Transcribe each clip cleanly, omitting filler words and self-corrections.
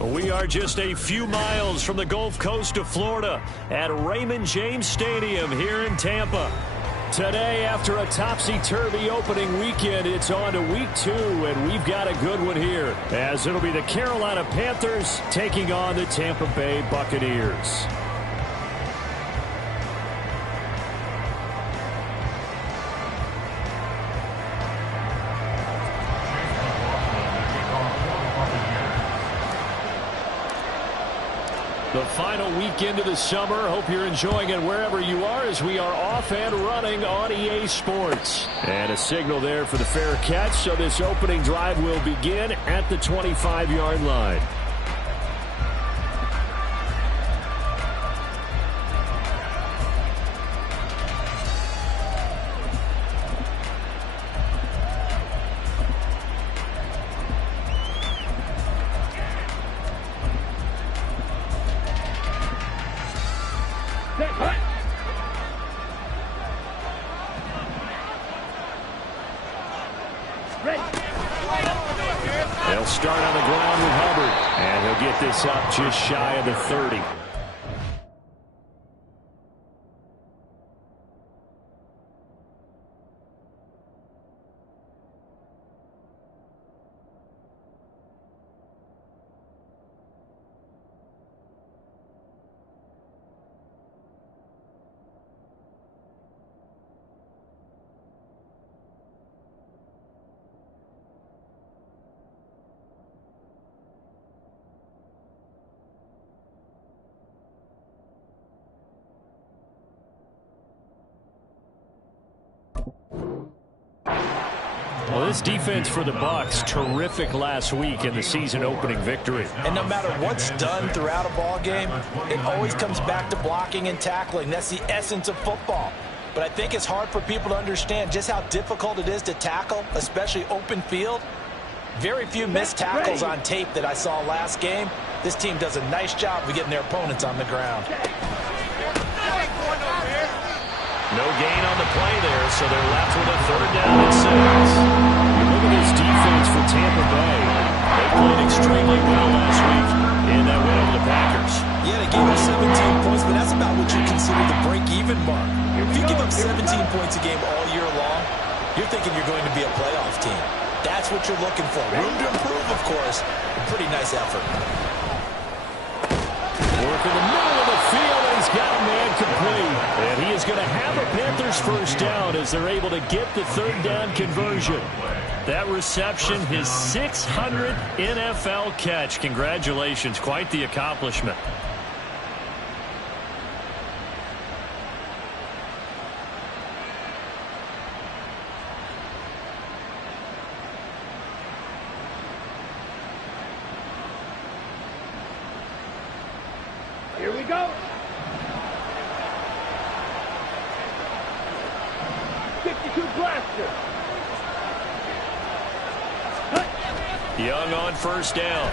We are just a few miles from the Gulf Coast of Florida at Raymond James Stadium here in Tampa. Today, after a topsy-turvy opening weekend, it's on to week 2, and we've got a good one here, as it'll be the Carolina Panthers taking on the Tampa Bay Buccaneers. The final weekend of the summer. Hope you're enjoying it wherever you are as we are off and running on EA Sports. And a signal there for the fair catch, so this opening drive will begin at the 25-yard line. They'll start on the ground with Hubbard, and he'll get this up just shy of the 30. Well, this defense for the Bucs, terrific last week in the season-opening victory. And no matter what's done throughout a ball game, it always comes back to blocking and tackling. That's the essence of football. But I think it's hard for people to understand just how difficult it is to tackle, especially open field. Very few missed tackles on tape that I saw last game. This team does a nice job of getting their opponents on the ground. No gain on the play there, so they're left with a 3rd down and 6. You look at this defense for Tampa Bay. They played extremely well last week in that win over the Packers. Yeah, they gave up 17 points, but that's about what you consider the break-even mark. If you give up 17 points a game all year long, you're thinking you're going to be a playoff team. That's what you're looking for. Room to improve, of course. A pretty nice effort. Work in the middle of the field, and he's got a man complete. And he is going to have a Panthers 1st down as they're able to get the 3rd down conversion. That reception, his 600th NFL catch. Congratulations, quite the accomplishment. Here we go. 52 blaster. Young on 1st down.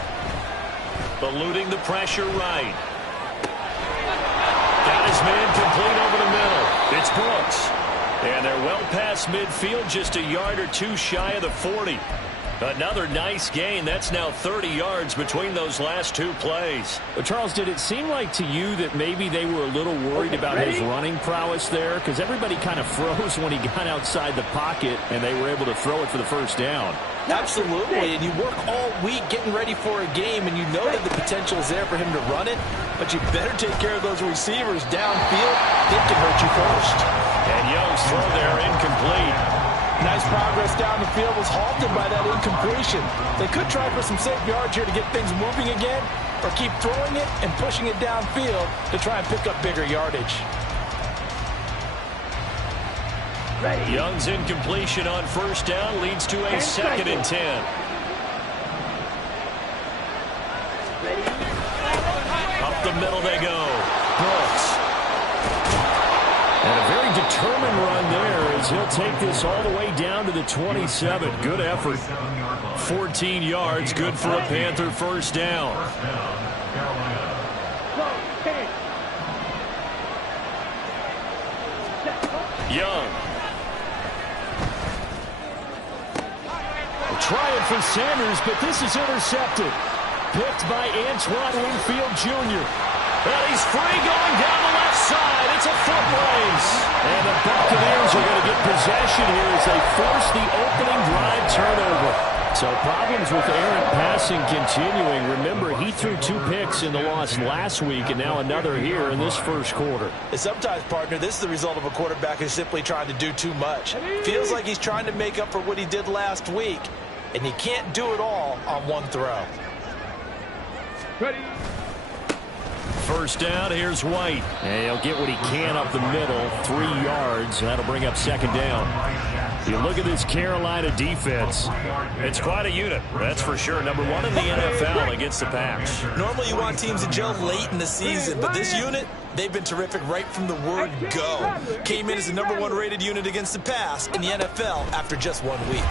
Eluding the pressure right. Got his man complete over the middle. It's Brooks. And they're well past midfield, just a yard or 2 shy of the 40. Another nice gain. That's now 30 yards between those last 2 plays. But Charles, did it seem like to you that maybe they were a little worried about his running prowess there? Because everybody kind of froze when he got outside the pocket, and they were able to throw it for the 1st down. Absolutely, and you work all week getting ready for a game, and you know that the potential is there for him to run it, but you better take care of those receivers downfield. It can hurt you first. And Young's throw there incomplete. Nice progress down the field was halted by that incompletion. They could try for some safe yards here to get things moving again, or keep throwing it and pushing it downfield to try and pick up bigger yardage. Young's incompletion on 1st down leads to a 2nd and 10. Up the middle they go. Brooks. And a very determined run there as he'll take this all the way down to the 27. Good effort. 14 yards, good for a Panther 1st down. Young. trying for Sanders, but this is intercepted. Picked by Antoine Winfield Jr. And he's free going down the left side. It's a foot race. And the Buccaneers are going to get possession here as they force the opening drive turnover. So problems with errant passing continuing. Remember, he threw 2 picks in the loss last week, and now another here in this first quarter. And sometimes, partner, this is the result of a quarterback who's simply trying to do too much. Feels like he's trying to make up for what he did last week, and you can't do it all on one throw. Ready. First down, here's White. And he'll get what he can up the middle, 3 yards. That'll bring up second down. You look at this Carolina defense. It's quite a unit, that's for sure. Number 1 in the NFL against the pass. Normally you want teams to gel late in the season, but this unit, they've been terrific right from the word go. Came in as the number 1 rated unit against the pass in the NFL after just 1 week.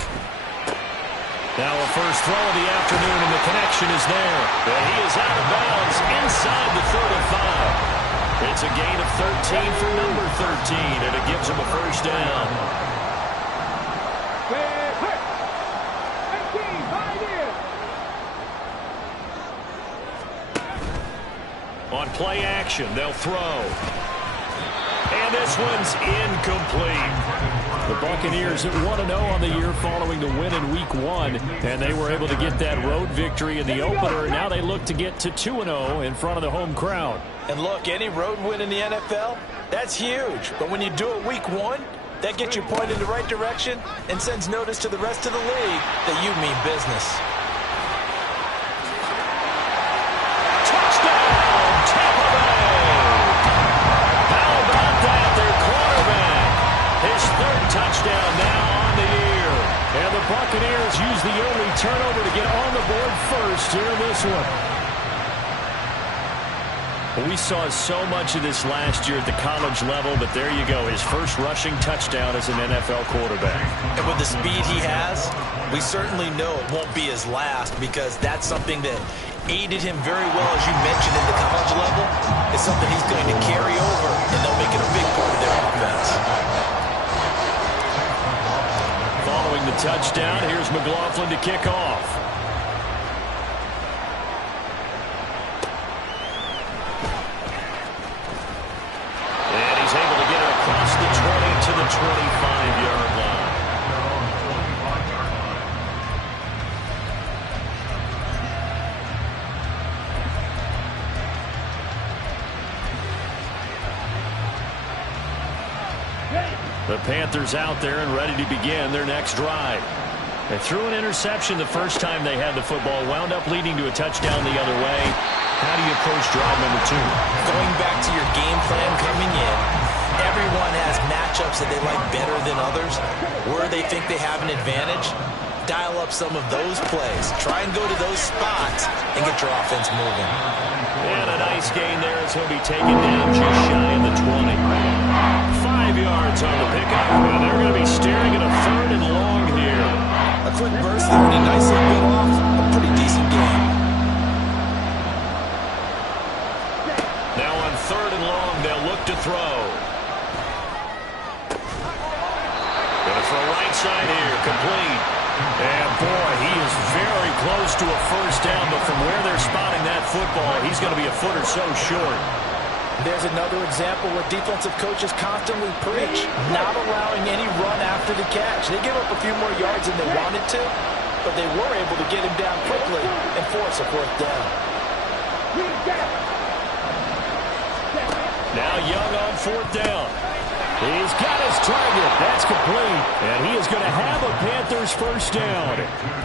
Now a first throw of the afternoon, and the connection is there. And he is out of bounds inside the 35. It's a gain of 13 for number 13, and it gives him a first down. On play action, they'll throw. And this one's incomplete. The Buccaneers at 1-0 on the year following the win in Week 1. And they were able to get that road victory in the opener. And now they look to get to 2-0 in front of the home crowd. And look, any road win in the NFL, that's huge. But when you do it Week 1, that gets you pointed in the right direction and sends notice to the rest of the league that you mean business. Touchdown now on the year. And the Buccaneers use the early turnover to get on the board first here in this one. We saw so much of this last year at the college level, but there you go. His first rushing touchdown as an NFL quarterback. And with the speed he has, we certainly know it won't be his last, because that's something that aided him very well, as you mentioned, in the college level. It's something he's going to carry over, and they'll make it a big part of their offense. Following the touchdown, here's McLaughlin to kick off. And he's able to get it across the 20 to the 25-yard line. The Panthers out there and ready to begin their next drive. They threw an interception the first time they had the football, wound up leading to a touchdown the other way. How do you approach drive number 2? Going back to your game plan coming in, everyone has matchups that they like better than others. Where they think they have an advantage, dial up some of those plays. Try and go to those spots and get your offense moving. And a nice gain there as he'll be taken down just shy of the 20. 5 yards on the pickup, and they're going to be staring at a 3rd and long here. A quick burst there, and he nicely bit off a pretty decent game. Now on 3rd and long, they'll look to throw. Going to throw right side here, complete. And boy, he is very close to a first down, but from where they're spotting that football, he's going to be a foot or so short. There's another example where defensive coaches constantly preach not allowing any run after the catch. They give up a few more yards than they wanted to, but they were able to get him down quickly and force a 4th down. Now Young on 4th down. He's got his target. That's complete. And he is going to have a Panthers first down.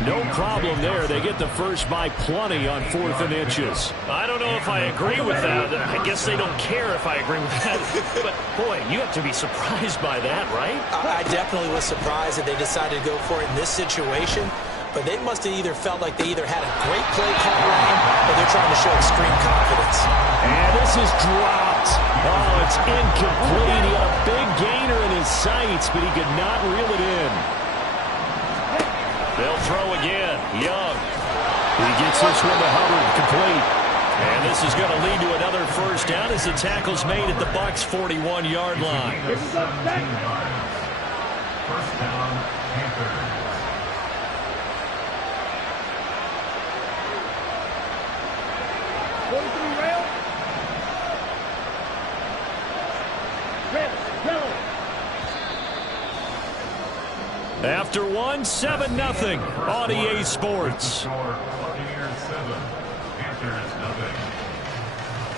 No problem there. They get the first by plenty on 4th and inches. I don't know if I agree with that. I guess they don't care if I agree with that. But, boy, you have to be surprised by that, right? I definitely was surprised that they decided to go for it in this situation. But they must have either felt like they either had a great play call around or they're trying to show extreme confidence. And this is dropped. Oh, it's incomplete. He had a big gainer in his sights, but he could not reel it in. They'll throw again. Young. He gets this one to Hubbard, complete. And this is going to lead to another first down as the tackle's made at the Bucs' 41-yard line. First down, Panthers. 43 rail. Red, yellow. After one, 7-0 on EA Sports.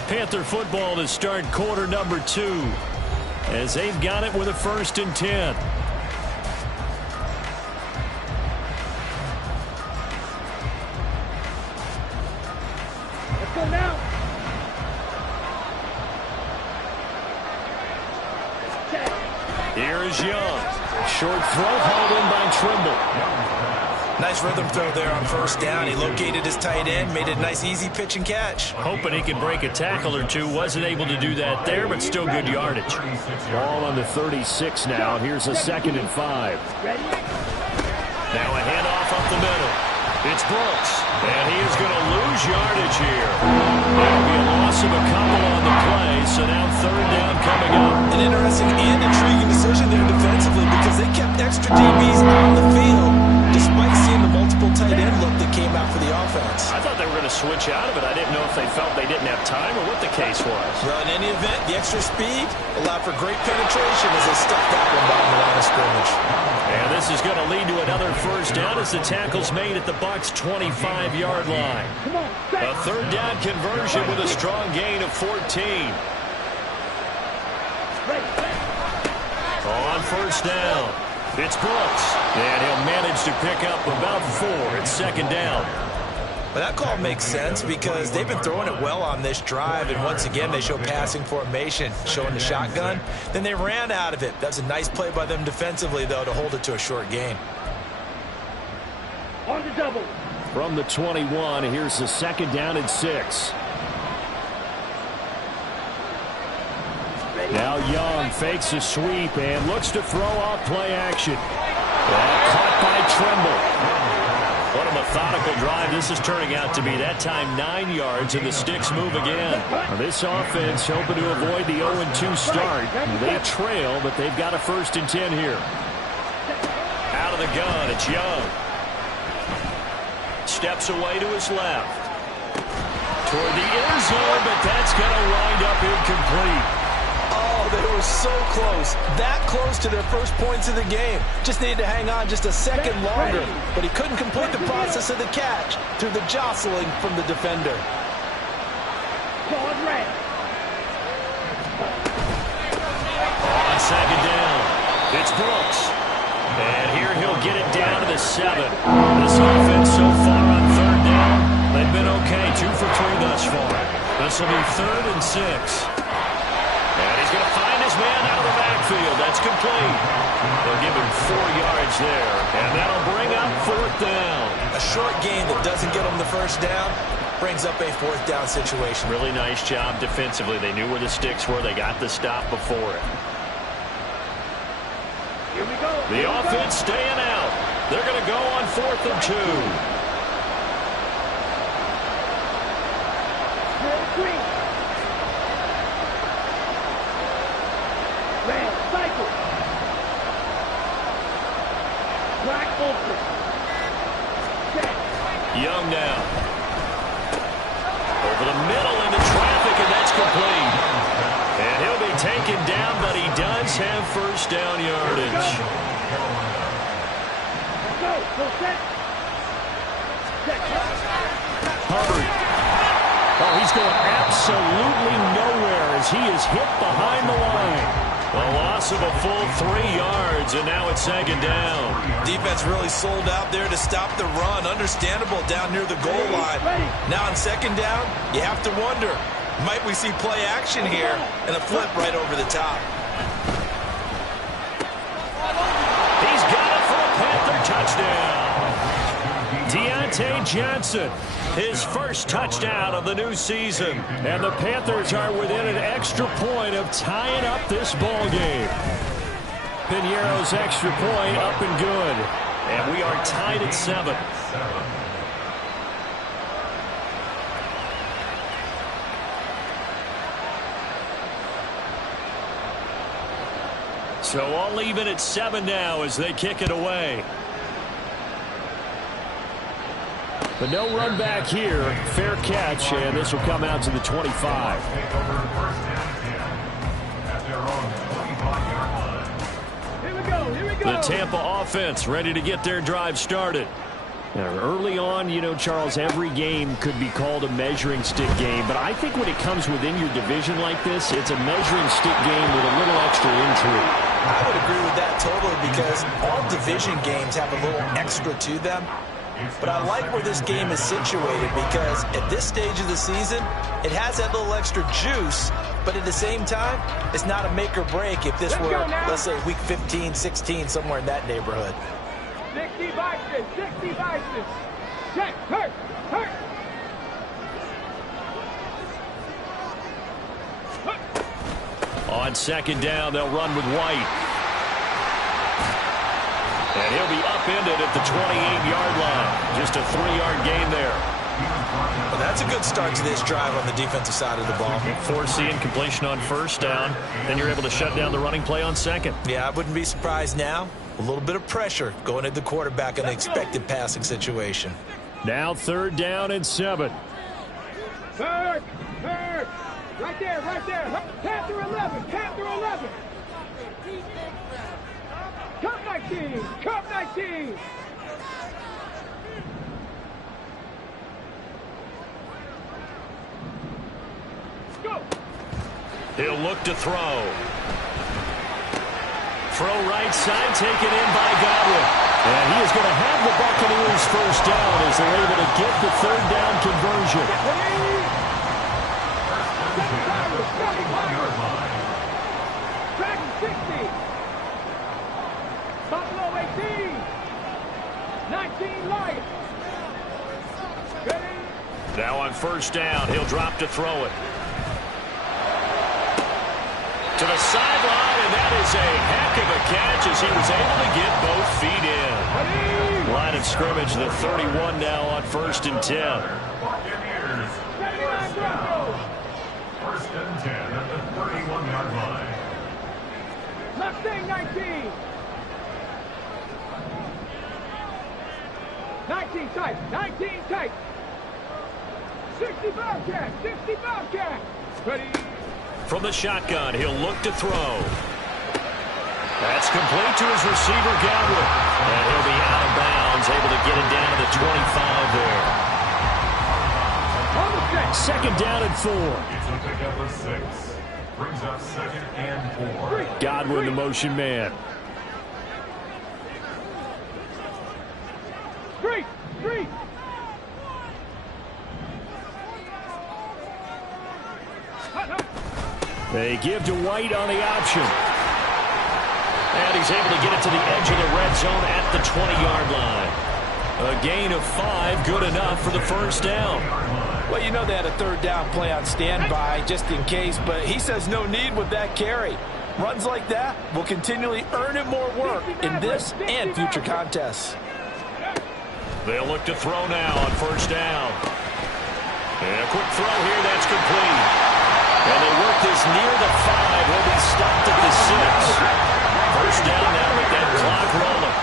Panther football to start quarter number 2 as they've got it with a 1st and 10. Let's go now. Here is Young. Short throw hauled in by Trimble. Nice rhythm throw there on 1st down. He located his tight end, made it a nice easy pitch and catch. Hoping he could break a tackle or two. Wasn't able to do that there, but still good yardage. Ball on the 36 now. Here's a 2nd and 5. Now a handoff up the middle. It's Brooks, and he is going to lose yardage here. That'll be a loss of a couple on the play, so now 3rd down coming up. An interesting and intriguing decision there defensively because they kept extra DBs on the field despite seeing the multiple tight end look that came out for the offense. I thought they were going to switch out of it. I didn't know if they felt they didn't have time or what the case was. Well, in any event, the extra speed allowed for great penetration as they stuffed that one behind the line of scrimmage. And this is going to lead to another 1st down as the tackle's made at the Bucs' 25-yard line. A 3rd down conversion with a strong gain of 14. On 1st down, it's Brooks, and he'll manage to pick up about 4 at 2nd down. But that call makes sense because they've been throwing it well on this drive, and once again they show passing formation, showing the shotgun. Then they ran out of it. That was a nice play by them defensively, though, to hold it to a short gain. On the double. From the 21, here's the 2nd down and 6. Now Young fakes a sweep and looks to throw off play action. Caught by Trimble. What a methodical drive this is turning out to be. That time 9 yards, and the sticks move again. Now this offense hoping to avoid the 0-2 start. They trail, but they've got a 1st and 10 here. Out of the gun, it's Young. Steps away to his left. Toward the end zone, but that's going to wind up incomplete. Oh, they were so close. That close to their first points of the game. Just needed to hang on just a second longer. But he couldn't complete the process of the catch through the jostling from the defender. On 2nd down, it's Brooks. And here he'll get it down to the 7. This offense so far on 3rd down, they've been okay. 2 for 3 thus far. This will be 3rd and 6. And he's going to find his man out of the backfield. That's complete. They'll give him 4 yards there. And that'll bring up 4th down. A short gain that doesn't get them the 1st down brings up a 4th down situation. Really nice job defensively. They knew where the sticks were. They got the stop before it. Here we go. The offense staying out. They're going to go on 4th and 2. Green. Red, cycle. Black, open. Young now. Over the middle into traffic, and that's complete. And he'll be taken down, but he does have 1st down yardage. Go, set. Hubbard. Oh, he's going absolutely nowhere as he is hit behind the line. A loss of a full 3 yards, and now it's 2nd down. Defense really sold out there to stop the run. Understandable down near the goal line. Now on 2nd down, you have to wonder, might we see play action here and a flip right over the top? He's got it for a Panther touchdown. Deontay Johnson, his 1st touchdown of the new season. And the Panthers are within an extra point of tying up this ball game. Piñeiro's extra point up and good. And we are tied at 7. So I'll leave it at 7 now as they kick it away. But no run back here. Fair catch, and this will come out to the 25. The Tampa offense ready to get their drive started. Now, early on, you know, Charles, every game could be called a measuring stick game. But I think when it comes within your division like this, it's a measuring stick game with a little extra intrigue. I would agree with that totally because all division games have a little extra to them. But I like where this game is situated because at this stage of the season, it has that little extra juice. But at the same time, it's not a make or break if this were, let's say, week 15, 16, somewhere in that neighborhood. 60 vices, 60 vices. Check, hurt, hurt. On second down, they'll run with White. And he'll be upended at the 28-yard line. Just a 3-yard gain there. Well, that's a good start to this drive on the defensive side of the ball. Force the incompletion on first down. Then you're able to shut down the running play on second. Yeah, I wouldn't be surprised now. A little bit of pressure going at the quarterback in an expected passing situation. Now 3rd down and 7. Hurt, hurt. Right there, right there. Panther 11, Panther 11. Cup 19, Cup 19. Go. He'll look to throw. Throw right side, taken in by Gotw. And he is going to have the Buccaneers first down as they're able to get the 3rd down conversion. Track 60. Buffalo 18. 19 Lions. Ready? Now on first down, he'll drop to throw it. To the sideline, and that is a heck of a catch as he was able to get both feet in. Line of scrimmage, the 31 now on 1st and 10. First and 10 at the 31-yard line. Mustang 19. 19 tight, 19 tight. 60 Bobcat, 60 Bobcat. Ready? From the shotgun, he'll look to throw. That's complete to his receiver, Gotw. And he'll be out of bounds, able to get it down to the 25 there. 2nd down and 4. It's a pickup of 6. Brings up 2nd and 4. Godwin, the motion man. Street, street. They give to White on the option. And he's able to get it to the edge of the red zone at the 20-yard line. A gain of 5, good enough for the first down. Well, you know they had a 3rd down play on standby just in case, but he says no need with that carry. Runs like that will continually earn him more work in this and future contests. They'll look to throw now on first down. And a quick throw here, that's complete. And they work this near the 5. He'll be stopped at the 6. First down now with that clock rolling.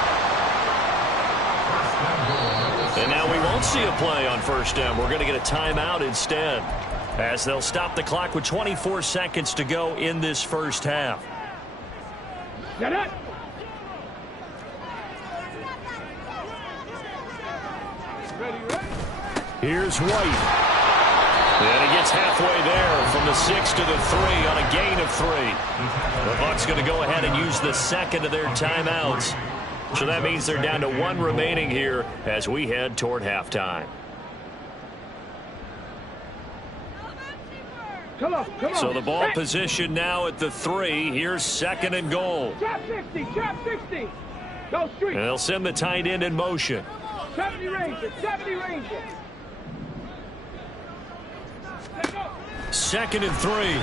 And now we won't see a play on first down. We're going to get a timeout instead, as they'll stop the clock with 24 seconds to go in this first half. Get it. Ready, ready. Here's White. And he gets halfway there from the 6 to the 3 on a gain of 3. The Bucs going to go ahead and use the 2nd of their timeouts. So that means they're down to 1 remaining here as we head toward halftime. Come on, come on. So the ball position now at the 3. Here's 2nd and goal. Trap 60, trap 60. Go street. And they'll send the tight end in motion. 70 Rangers, 70 Rangers. 2nd and 3. Looking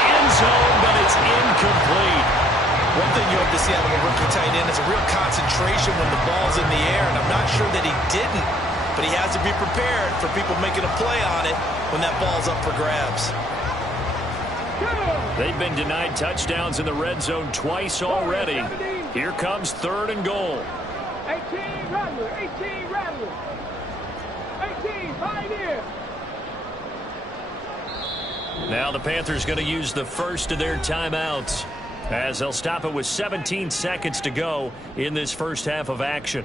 end zone, but it's incomplete. One thing you have to see out of a rookie tight end is a real concentration when the ball's in the air, and I'm not sure that he didn't, but he has to be prepared for people making a play on it when that ball's up for grabs. They've been denied touchdowns in the red zone twice already. Here comes 3rd and goal. 18 18, Rattler. 18, Rattler. 18, Pioneer. Now the Panthers going to use the first of their timeouts as they'll stop it with 17 seconds to go in this first half of action.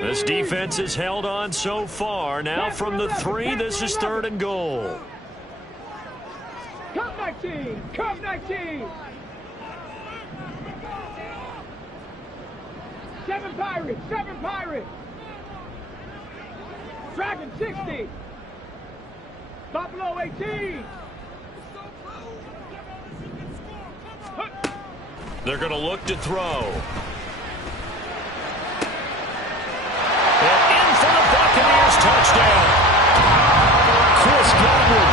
This defense has held on so far. Now from the 3, this is 3rd and goal. Cup 19, Cup 19. 7 Pirates, 7 Pirates. Dragon 60. Buffalo 18. They're going to look to throw. Buccaneers touchdown. Chris Gotw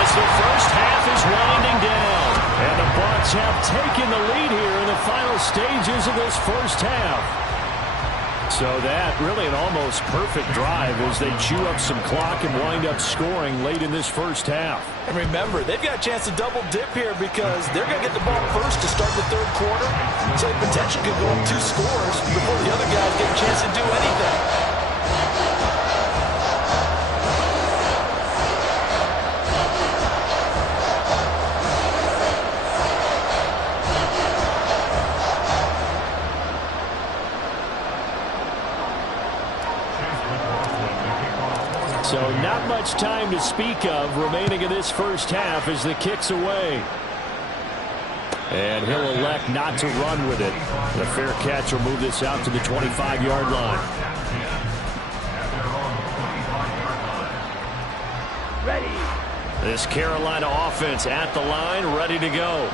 as the first half is winding down. And the Bucs have taken the lead here in the final stages of this first half. So that really an almost perfect drive as they chew up some clock and wind up scoring late in this first half. And remember, they've got a chance to double dip here because they're going to get the ball first to start the 3rd quarter. So they potentially could go up 2 scores before the other guys get a chance to do anything. So not much time to speak of remaining in this first half as the kick's away. And he'll elect not to run with it. The fair catch will move this out to the 25-yard line. Ready. This Carolina offense at the line, ready to go.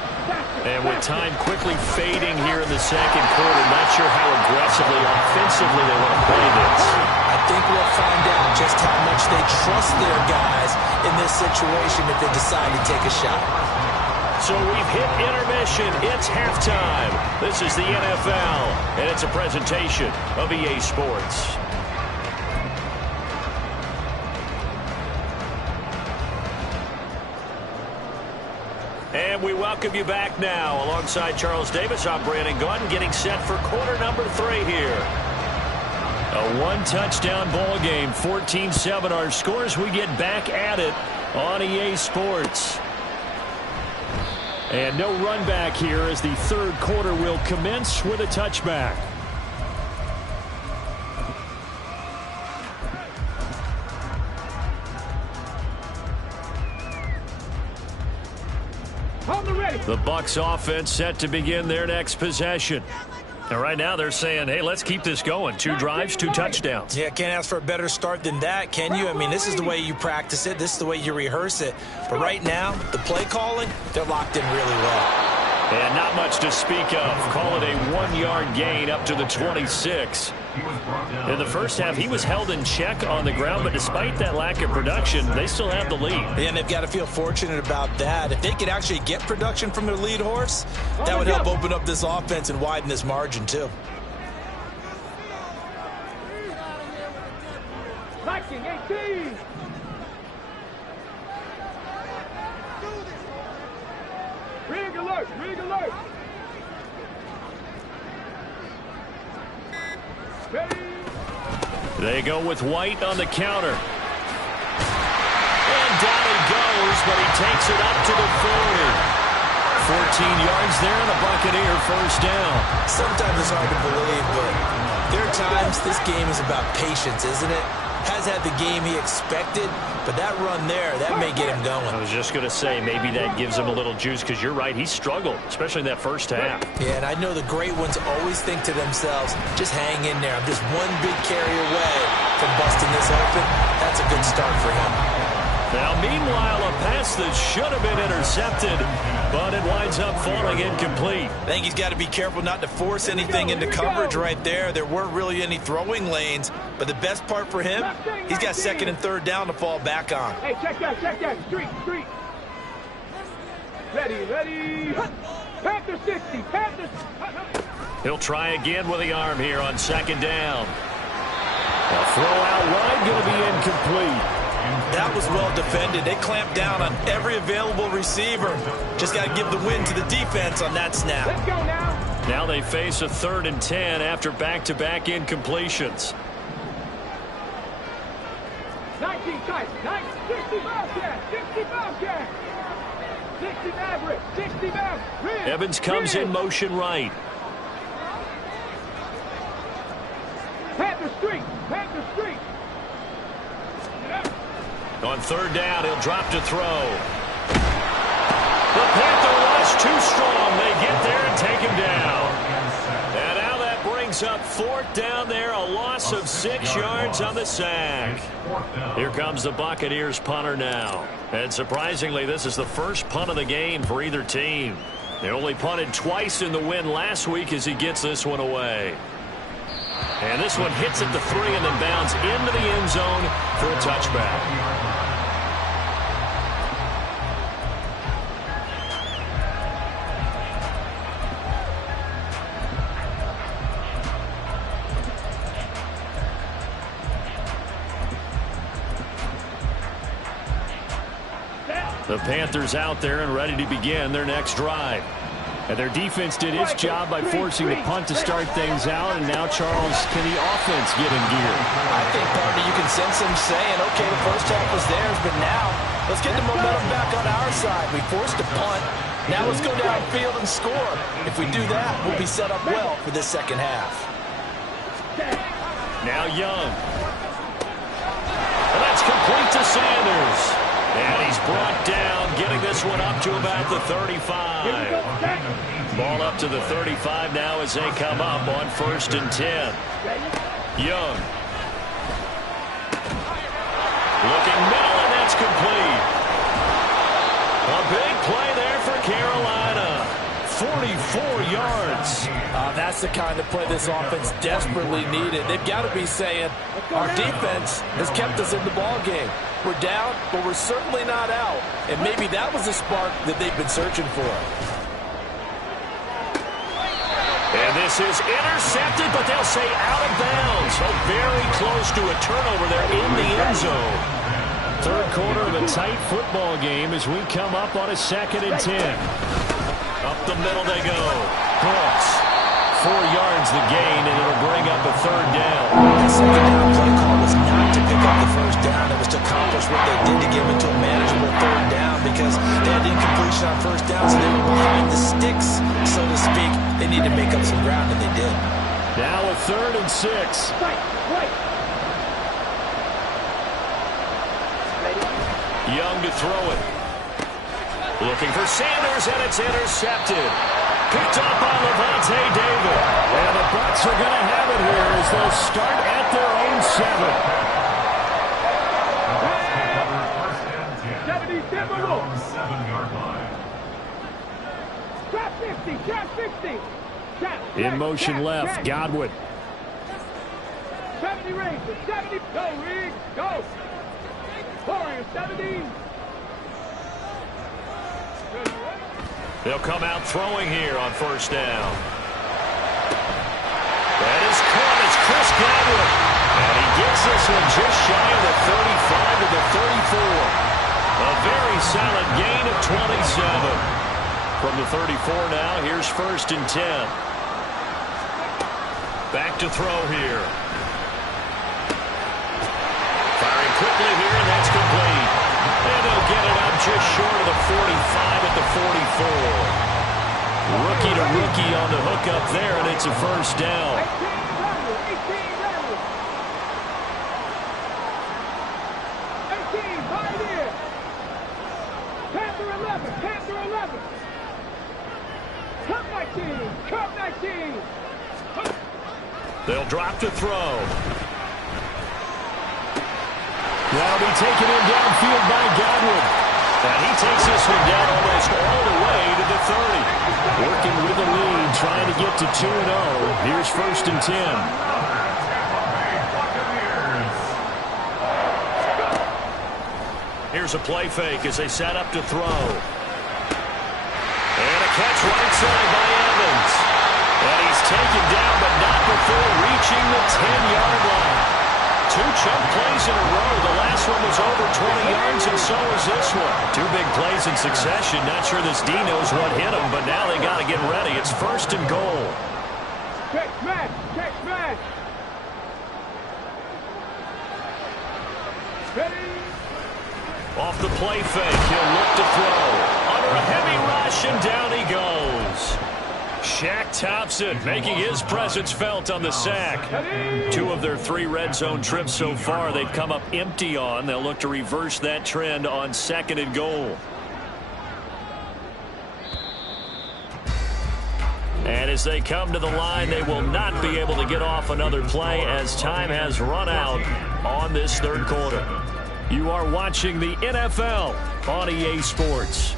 And with time quickly fading here in the second quarter, not sure how aggressively, offensively they want to play this. I think we'll find out just how much they trust their guys in this situation if they decide to take a shot. So we've hit intermission. It's halftime. This is the NFL, and it's a presentation of EA Sports. And we welcome you back now. Alongside Charles Davis, I'm Brandon Gaudin, getting set for quarter number 3 here. A one-touchdown ball game, 14-7 our scores. We get back at it on EA Sports. And no run back here as the 3rd quarter will commence with a touchback. The Bucs offense set to begin their next possession. And right now they're saying, hey, let's keep this going. 2 drives, 2 touchdowns. Yeah, can't ask for a better start than that, can you? I mean, this is the way you practice it. This is the way you rehearse it. But right now, the play calling, they're locked in really well. And not much to speak of. Call it a 1-yard gain up to the 26. In the first half, he was held in check on the ground, but despite that lack of production, they still have the lead. And they've got to feel fortunate about that. If they could actually get production from their lead horse, that would help open up this offense and widen this margin, too. Viking 18. Rig alert, rig alert. Ready. They go with White on the counter. And down he goes, but he takes it up to the 40. 14 yards there, and a Buccaneer first down. Sometimes it's hard to believe, but there are times this game is about patience, isn't it? Has had the game he expected, but that run there, that may get him going. I was just going to say, maybe that gives him a little juice, because you're right, he struggled, especially in that first half. Yeah, and I know the great ones always think to themselves, just hang in there. I'm just one big carry away from busting this open. That's a good start for him. Now, meanwhile, a pass that should have been intercepted, but it winds up falling incomplete. I think he's got to be careful not to force anything into coverage right there. There weren't really any throwing lanes, but the best part for him, he's got 2nd and 3rd down to fall back on. Hey, check that, street. Ready. Panther 60, Panther. He'll try again with the arm here on 2nd down. A throw out wide, going to be incomplete. That was well defended. They clamped down on every available receiver. Just got to give the win to the defense on that snap. Let's go now. Now they face a 3rd and 10 after back-to-back incompletions. 19 tight, 60 Bobcat, 60 Bobcat, 60 Maverick, 60 Maverick. Evans comes in motion right. Panther Street, Panther Street. On 3rd down, he'll drop to throw. The Panther rush too strong. They get there and take him down. And now that brings up 4th down there, a loss of 6 yards on the sack. Here comes the Buccaneers punter now. And surprisingly, this is the first punt of the game for either team. They only punted twice in the win last week as he gets this one away. And this one hits at the 3 and then bounds into the end zone for a touchback. The Panthers out there and ready to begin their next drive. And their defense did its job by forcing the punt to start things out. And now, Charles, can the offense get in gear? I think, partner, you can sense them saying, okay, the first half was theirs, but now let's get the momentum back on our side. We forced a punt. Now let's go downfield and score. If we do that, we'll be set up well for this second half. Now Young. And that's complete to Sanders. And he's brought down, getting this one up to about the 35. Ball up to the 35 now as they come up on 1st and 10. Young. Looking middle, and that's complete. A big play there for Carolina. 44 yards. That's the kind of play this offense desperately needed. They've got to be saying, our defense has kept us in the ball game. We're down, but we're certainly not out. And maybe that was the spark that they've been searching for. And this is intercepted, but they'll say out of bounds. So very close to a turnover there in the end zone. 3rd quarter of a tight football game as we come up on a 2nd and 10. Up the middle they go. Brooks. 4 yards the gain, and it'll bring up a 3rd down. The second down play call was not to pick up the 1st down. It was to accomplish what they did to get into a manageable 3rd down because they had incompletion on 1st down, so they were behind the sticks, so to speak. They need to make up some ground, and they did. Now a 3rd and 6. Young to throw it. Looking for Sanders, and it's intercepted. Picked up by Levante David. And the Bucs are going to have it here as they'll start at their own 7. In motion left, Gotw. 70 Rangers, 70. Go, Reed, go. Warriors, 70. They'll come out throwing here on 1st down. That is caught. It's Chris Gotw. And he gets this one just shy of the 35 to the 34. A very solid gain of 27. From the 34 now, here's 1st and 10. Back to throw here. Firing quickly here, and that's complete. And they'll get it up just short of the 45 at the 44. Rookie to rookie on the hook up there, and it's a 1st down. 18, right in. Panther 11, Panther 11. Cup 19, Cup 19. They'll drop to throw. That'll be taken in downfield by Gotw. And he takes this one down almost all the way to the 30. Working with the lead, trying to get to 2-0. Here's 1st and 10. Here's a play fake as they set up to throw. And a catch right side by Evans. And he's taken down, but not before reaching the 10-yard line. 2 chunk plays in a row. The last one was over 20 yards, and so is this one. Two big plays in succession. Not sure this D knows what hit him, but now they got to get ready. It's 1st and goal. Check smash. Check smash. Ready. Off the play fake, he'll look to throw. Under a heavy rush, and down he goes. Shaq Thompson making his presence felt on the sack. 2 of their 3 red zone trips so far they've come up empty on. They'll look to reverse that trend on 2nd and goal. And as they come to the line, they will not be able to get off another play as time has run out on this 3rd quarter. You are watching the NFL on EA Sports.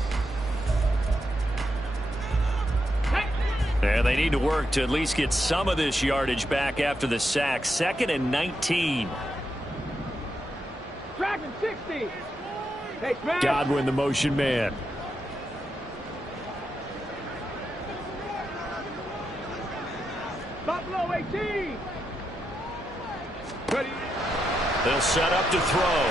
And they need to work to at least get some of this yardage back after the sack. 2nd and 19. Dragon 60. Hey, smash. Godwin, the motion man. Buffalo 18. Ready. They'll set up to throw.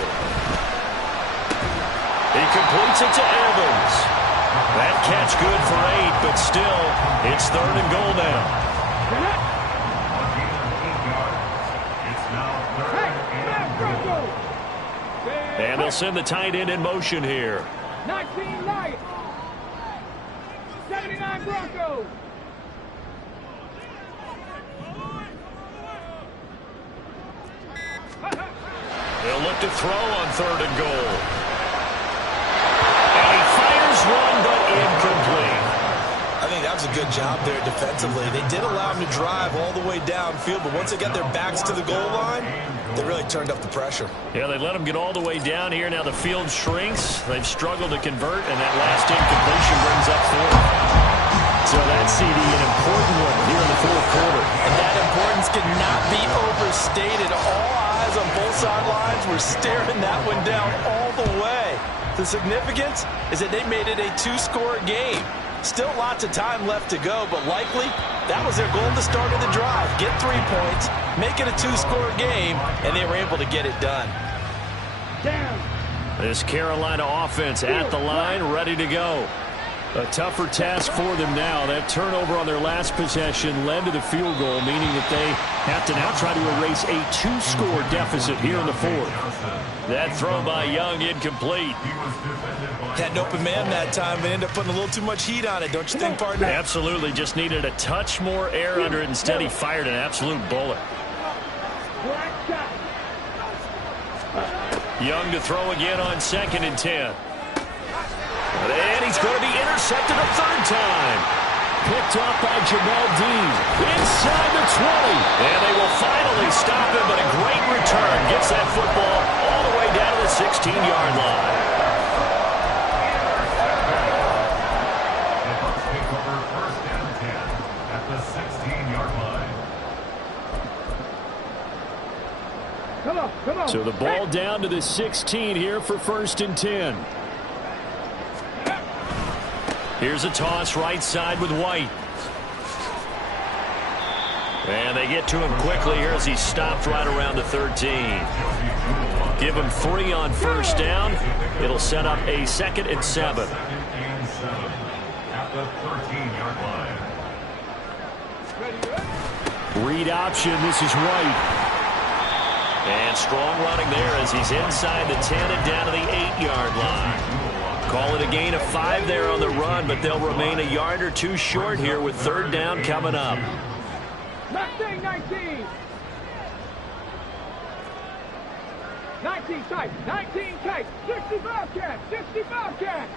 He completes it to Evans. That catch good for 8, but still, it's 3rd and goal now. And they'll send the tight end in motion here. 19 Lions. 79 Broncos. They'll look to throw on 3rd and goal. And he fires one, but incomplete. I think that was a good job there defensively. They did allow him to drive all the way downfield, but once they got their backs to the goal line, they really turned up the pressure. Yeah, they let him get all the way down here. Now the field shrinks. They've struggled to convert, and that last incompletion brings up 4th. So that CD, an important one here in the 4th quarter. And that importance cannot be overstated. All eyes on both sidelines were staring that one down all the way. The significance is that they made it a 2-score game. Still lots of time left to go, but likely that was their goal to start of the drive. Get 3 points, make it a 2-score game, and they were able to get it done. Down. This Carolina offense at the line, ready to go. A tougher task for them now. That turnover on their last possession led to the field goal, meaning that they have to now try to erase a 2-score deficit here in the 4th. That throw by Young incomplete. Had an open man that time, but ended up putting a little too much heat on it, don't you think, partner? Absolutely. Just needed a touch more air under it. Instead, he fired an absolute bullet. Young to throw again on 2nd and 10. And he's going to be intercepted a 3rd time. Picked up by Jamel Dean. Inside the 20. And they will finally stop him, but a great return. Gets that football all the way down to the 16-yard line. At the 16-yard line. Come on. So the ball down to the 16 here for 1st and 10. Here's a toss right side with White. And they get to him quickly here as he stopped right around the 13. Give him 3 on 1st down. It'll set up a 2nd and 7. At the 13-yard line. Read option. This is White. And strong running there as he's inside the 10 and down to the 8-yard line. Call it a gain of 5 there on the run, but they'll remain a yard or 2 short here with 3rd down coming up. 19. 19 tight. 60 Bobcats. 60 Bobcats.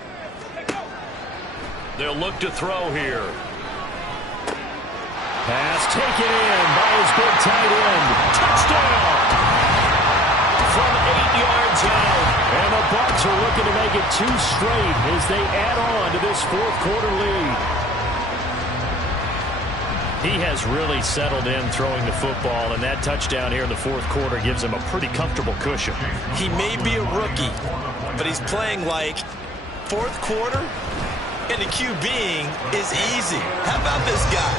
They'll look to throw here. Pass taken in by his big tight end. Touchdown! From 8 yards out. And the Bucs are looking to make it 2 straight as they add on to this 4th quarter lead. He has really settled in throwing the football, and that touchdown here in the 4th quarter gives him a pretty comfortable cushion. He may be a rookie, but he's playing like 4th quarter, and the QBing is easy. How about this guy?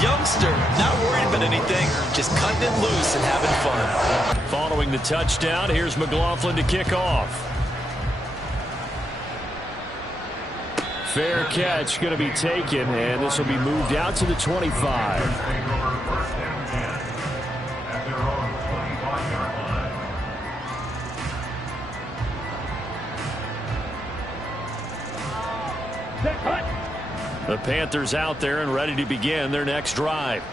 Youngster, not worried about anything, just cutting it loose and having fun. Following the touchdown, here's McLaughlin to kick off. Fair catch going to be taken, and this will be moved out to the 25. The Panthers out there and ready to begin their next drive.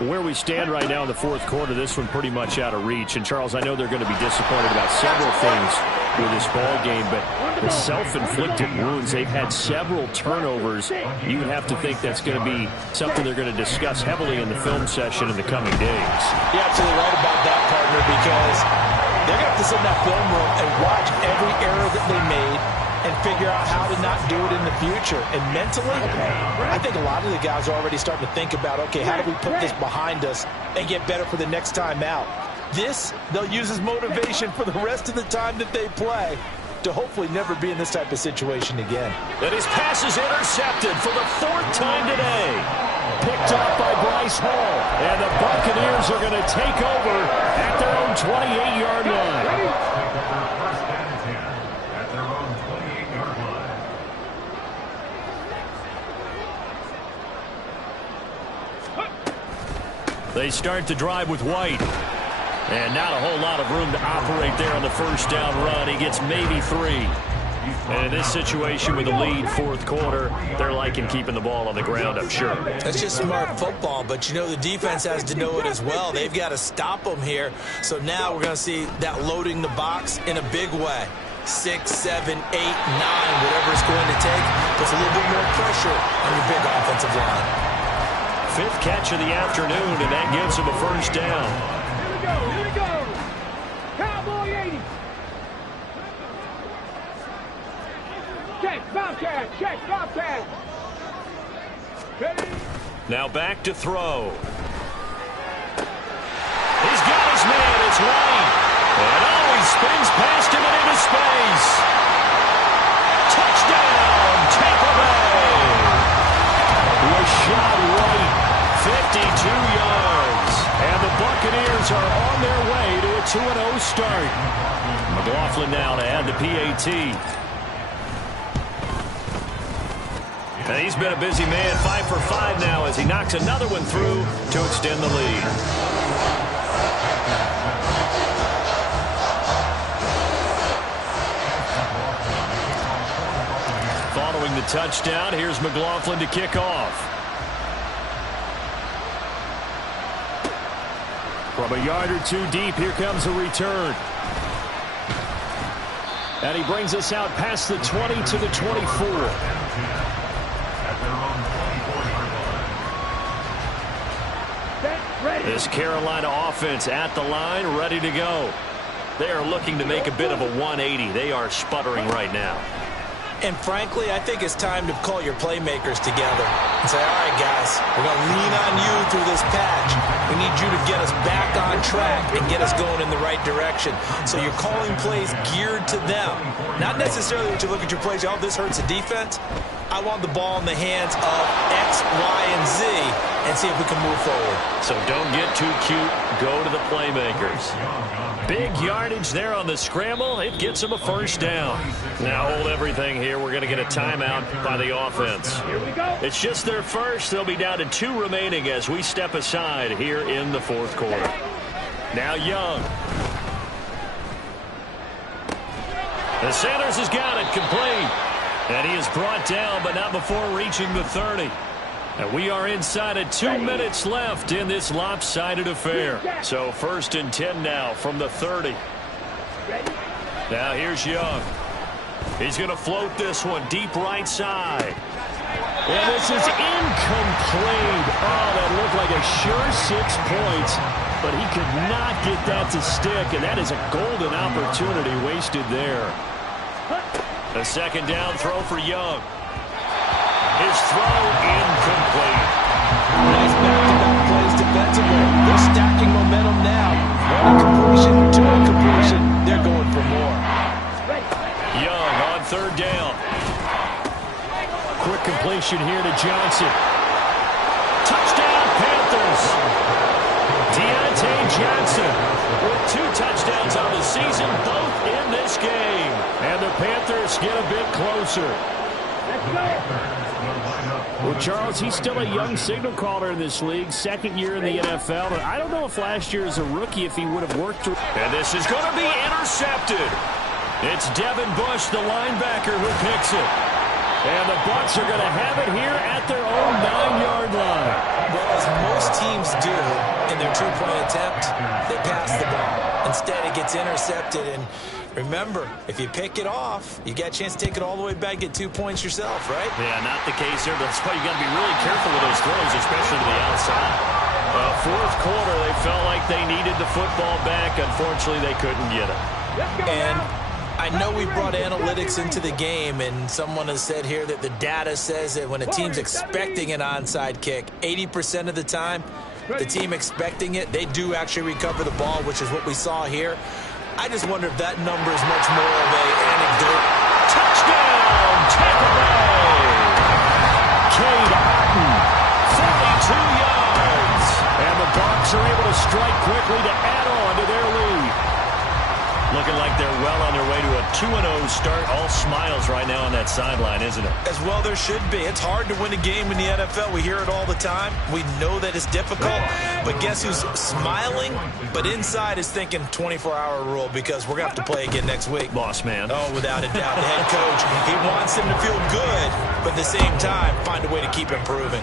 Where we stand right now in the fourth quarter, this one pretty much out of reach. And, Charles, I know they're going to be disappointed about several things with this ball game, but the self-inflicted wounds, they've had several turnovers. You would have to think that's going to be something they're going to discuss heavily in the film session in the coming days. You're absolutely right about that, partner, because they're going to have to sit in that film room and watch every error that they made and figure out how to not do it in the future. And mentally, I think a lot of the guys are already starting to think about, okay, how do we put this behind us and get better for the next time out? This, they'll use as motivation for the rest of the time that they play to hopefully never be in this type of situation again. And his pass is intercepted for the fourth time today. Picked off by Bryce Hall. And the Buccaneers are going to take over at their own 28-yard line. They start the drive with White. And not a whole lot of room to operate there on the first down run. He gets maybe 3. And in this situation with the lead fourth quarter, they're liking keeping the ball on the ground, I'm sure. That's just smart football, but you know the defense has to know it as well. They've got to stop them here. So now we're going to see that loading the box in a big way. 6, 7, 8, 9, whatever it's going to take, puts a little bit more pressure on your big offensive line. 5th catch of the afternoon, and that gives him a first down. Here we go. Cowboy 80. Check, Bobcat. Ready? Now back to throw. He's got his man. It's White. And he spins past him and into space. Touchdown, Tampa Bay. Rashad White, 52 yards. And the Buccaneers are on their way to a 2-0 start. McLaughlin now to add the PAT. And he's been a busy man, 5 for 5 now as he knocks another one through to extend the lead. Following the touchdown, here's McLaughlin to kick off. From a yard or 2 deep, here comes a return. And he brings us out past the 20 to the 24. This Carolina offense at the line, ready to go. They are looking to make a bit of a 180. They are sputtering right now. And frankly, I think it's time to call your playmakers together and say, all right, guys, we're going to lean on you through this patch. We need you to get us back on track and get us going in the right direction. So you're calling plays geared to them. Not necessarily that you look at your plays, oh, this hurts the defense. I want the ball in the hands of X, Y, and Z and see if we can move forward. So don't get too cute. Go to the playmakers. Big yardage there on the scramble. It gets them a first down. Now hold everything here. We're going to get a timeout by the offense. Here we go. It's just their first. They'll be down to 2 remaining as we step aside here in the fourth quarter. Now Young. The Sanders has got it complete. And he is brought down, but not before reaching the 30. And we are inside of 2 minutes left in this lopsided affair. So 1st and 10 now from the 30. Now here's Young. He's going to float this one deep right side. And this is incomplete. Oh, that looked like a sure 6 points. But he could not get that to stick. And that is a golden opportunity wasted there. A 2nd down throw for Young. His throw incomplete. Nice back-to-back plays defensively. They're stacking momentum now. 1 incompletion, 2 incompletion. They're going for more. Young on 3rd down. Quick completion here to Johnson. Touchdown, Panthers. Deontay Johnson with 2 touchdowns on the season, both in this game. And the Panthers get a bit closer. Well, Charles, he's still a young signal caller in this league, second year in the NFL. But I don't know if last year as a rookie if he would have worked through. And this is going to be intercepted. It's Devin Bush, the linebacker, who picks it. And the Bucs are going to have it here at their own 9-yard line. Well, as most teams do in their two-point attempt, they pass the ball. Instead, it gets intercepted. And remember, if you pick it off, you got a chance to take it all the way back, get 2 points yourself, right? Yeah, not the case here. That's why you got to be really careful with those throws, especially to the outside. Fourth quarter, they felt like they needed the football back. Unfortunately, they couldn't get it. And I know we brought analytics into the game, and someone has said here that the data says that when a team's expecting an onside kick, 80% of the time, the team expecting it, they do actually recover the ball, which is what we saw here. I just wonder if that number is much more of an anecdote. Touchdown, Tampa Bay! Cade Otton, 42 yards. And the Bucs are able to strike quickly to add on to their lead. Looking like they're well on their way to a 2-0 start. All smiles right now on that sideline, isn't it? As well there should be. It's hard to win a game in the NFL. We hear it all the time. We know that it's difficult. But guess who's smiling? But inside is thinking 24-hour rule because we're going to have to play again next week. Boss man. Oh, without a doubt. The head coach, he wants him to feel good, but at the same time, find a way to keep improving.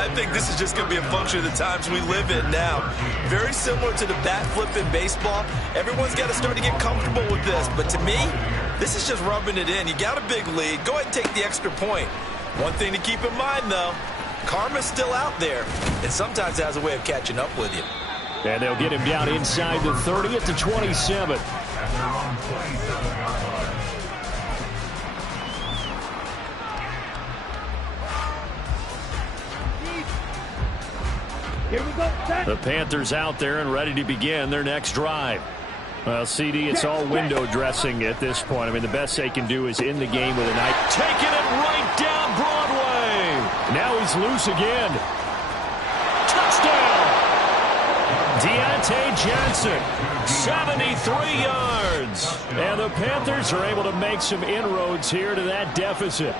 I think this is just going to be a function of the times we live in now. Very similar to the bat flip in baseball. Everyone's got to start to get comfortable with this, but to me, this is just rubbing it in. You got a big lead. Go ahead and take the extra point. One thing to keep in mind, though, karma's still out there, and sometimes it has a way of catching up with you. And they'll get him down inside the 30 at the 27. Here we go, set. The Panthers out there and ready to begin their next drive. Well, CD, it's all window dressing at this point. I mean, the best they can do is in the game with a knife. Taking it right down Broadway. Now he's loose again. Touchdown. Deontay Johnson, 73 yards. And the Panthers are able to make some inroads here to that deficit.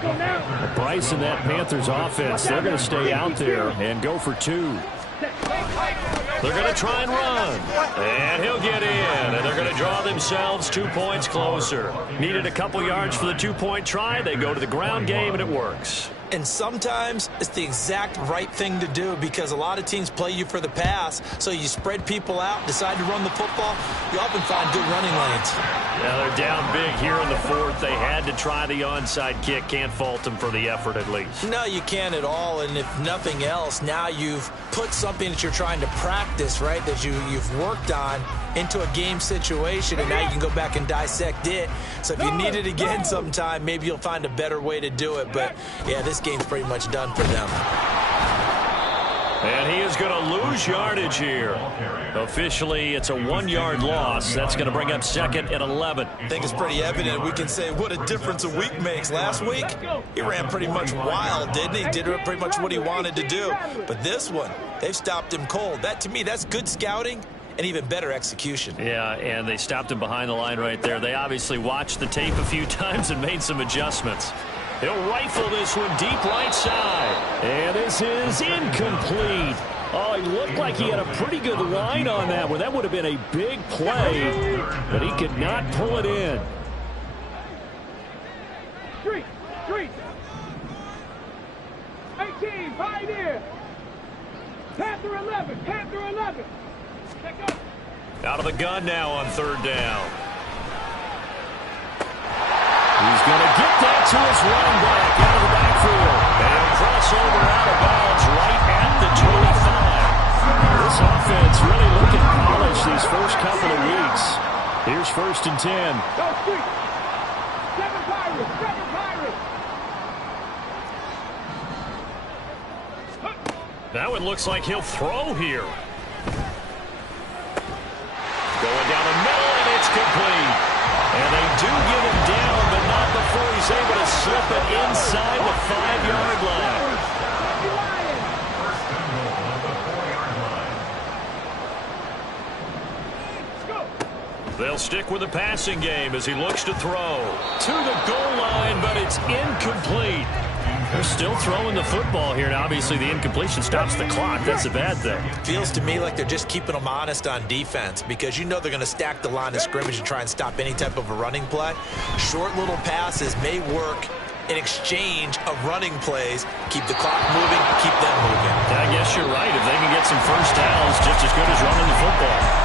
Bryce and that Panthers offense, they're going to stay out there and go for two. They're going to try and run. And he'll get in. And they're going to draw themselves 2 points closer. Needed a couple yards for the two-point try. They go to the ground game, and it works. And sometimes it's the exact right thing to do because a lot of teams play you for the pass. So you spread people out, decide to run the football. You often find good running lanes. Now they're down big here in the fourth. They had to try the onside kick. Can't fault them for the effort at least. No, you can't at all. And if nothing else, now you've put something that you're trying to practice, right, that you've worked on into a game situation, and now you can go back and dissect it. So if you need it again sometime, maybe you'll find a better way to do it. But, yeah, this game's pretty much done for them. And he is going to lose yardage here. Officially, it's a 1-yard loss. That's going to bring up second and 11. I think it's pretty evident. We can say what a difference a week makes. Last week, he ran pretty much wild, didn't he? Did pretty much what he wanted to do. But this one, they've stopped him cold. That, to me, that's good scouting and even better execution. Yeah, and they stopped him behind the line right there. They obviously watched the tape a few times and made some adjustments. He'll rifle this one deep right side. And this is incomplete. Oh, he looked like he had a pretty good line on that one. That would have been a big play, but he could not pull it in. Street. 18, Pioneer. Panther 11. Out of the gun now on third down. He's going to get that to his running back out of the backfield. And crossover out of bounds right at the 25. This offense really looking polished these first couple of weeks. Here's first and 10. Go Street. 7 Pirates. That one looks like he'll throw here. Going down the middle, and it's complete. And they do get him down, but not before he's able to slip it inside the 5-yard line. They'll stick with the passing game as he looks to throw. To the goal line, but it's incomplete. They're still throwing the football here, and obviously the incompletion stops the clock. That's a bad thing. Feels to me like they're just keeping them honest on defense because you know they're going to stack the line of scrimmage and try and stop any type of a running play. Short little passes may work in exchange of running plays. Keep the clock moving, keep them moving. I guess you're right. If they can get some first downs, just as good as running the football.